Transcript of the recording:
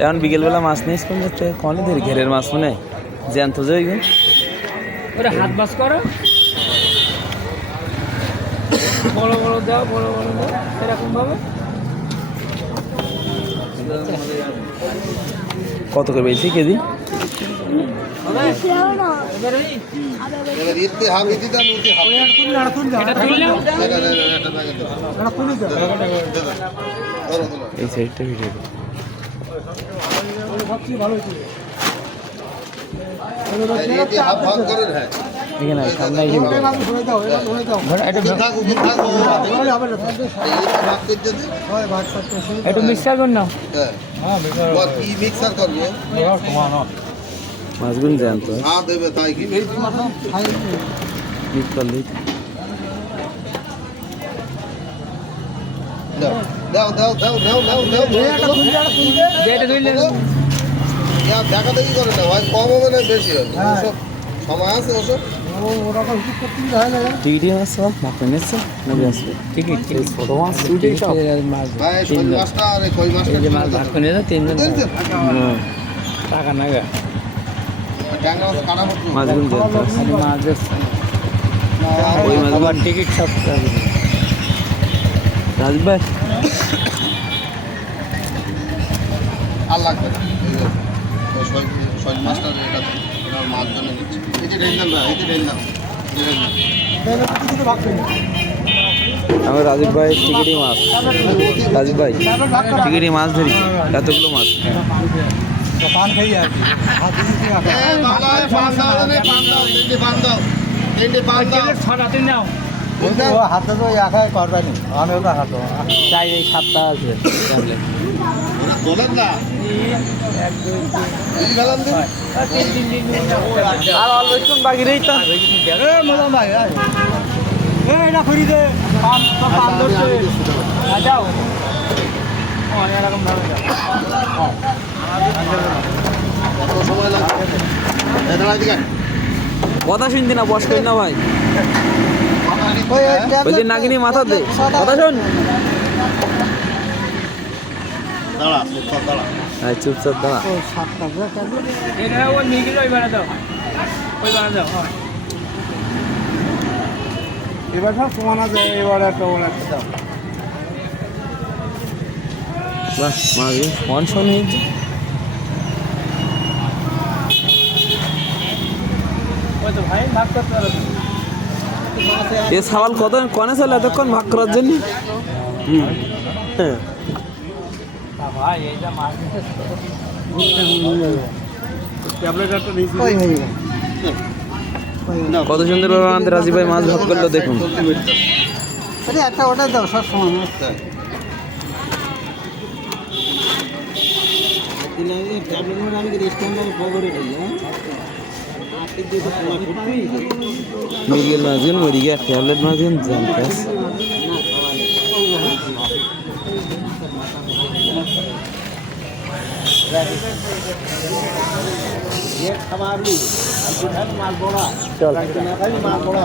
এখন বিকেলবেলা মাছ নিয়ে কোন যাচ্ছে কনে ধরি ঘেরের মাছ মনে জ্যান্ত যাই ওটা হাত বাস করো বড় বড় দাও বড় বড় দাও এরকম ভাবে কত করে বেশি কেজি এই সাইডটা ভিডিও এখানে সামনে একটু মিক্সার কর নাও মাছগুলো জ্যান্ত করলেই দেখা দেখি করে না হয় কম হবে না বেশি হবে সময় আছে ওসব টিকিটই মাছ সব মাপে নিচ্ছে নাকি আসবে টিকিট ছোটো মাছ ভাই শোল মাছটা আর এই কই মাছটা মাছ ভাগ করে নিয়ে তিনজন টাকা নাগা ট্যাংরা মাছ কাটা পড়তো মাছগুলো জ্যান্ত আছে মাছ দেখছে ওই মাছগুলো টিকিট সব রাজীব ভাই আর লাগবে না শোল মাছটা এটা মাছ জন্য নিচ্ছে এই যে ঢেল না এই যে ঢেল না আমার রাজীব ভাই টিকিটই মাছ রাজীব ভাই টিকিটই মাছ ধরি এতগুলো মাছ হাতে তো একাই করবেনি আমি ওটা হাতে চাই এই সাতটা আছে বলেন না আর অল্প একটু বাকি নেই তো এটা ফিরি দে পান ধরছে যাও এরকম ভাবে কত সময় লাগবে কথা শুনছি না বস করি না ভাই ওই যে নাগিনী মাথা দে কথা শোন দাঁড়া দাঁড়া হ্যাঁ চুপচাপ দাঁড়া এটা ও নিয়ে গেল ওই বেড়া দাও ওই বেড়া দাও এবার সব সমান আছে এবার একটা ওর একটা দাও বাহ মাঝে ফোন শোন হয়েছে ওই তো ভাই ভাগ করতে পারো এ সওয়াল কত কনে চলে এতক্ষণ ভাগ করার জন্য ভাই এইটা মাছ কত সুন্দর ভাবে আমাদের রাজীব ভাই মাছ ভাগ করলো দেখুন একটা ওটাই দাও সব সমান মিরগেল মাছগুন মরি গিয়ে ট্যাবলেট মাছগুন জানতাস মাছ বড়া চল মাছ বড়া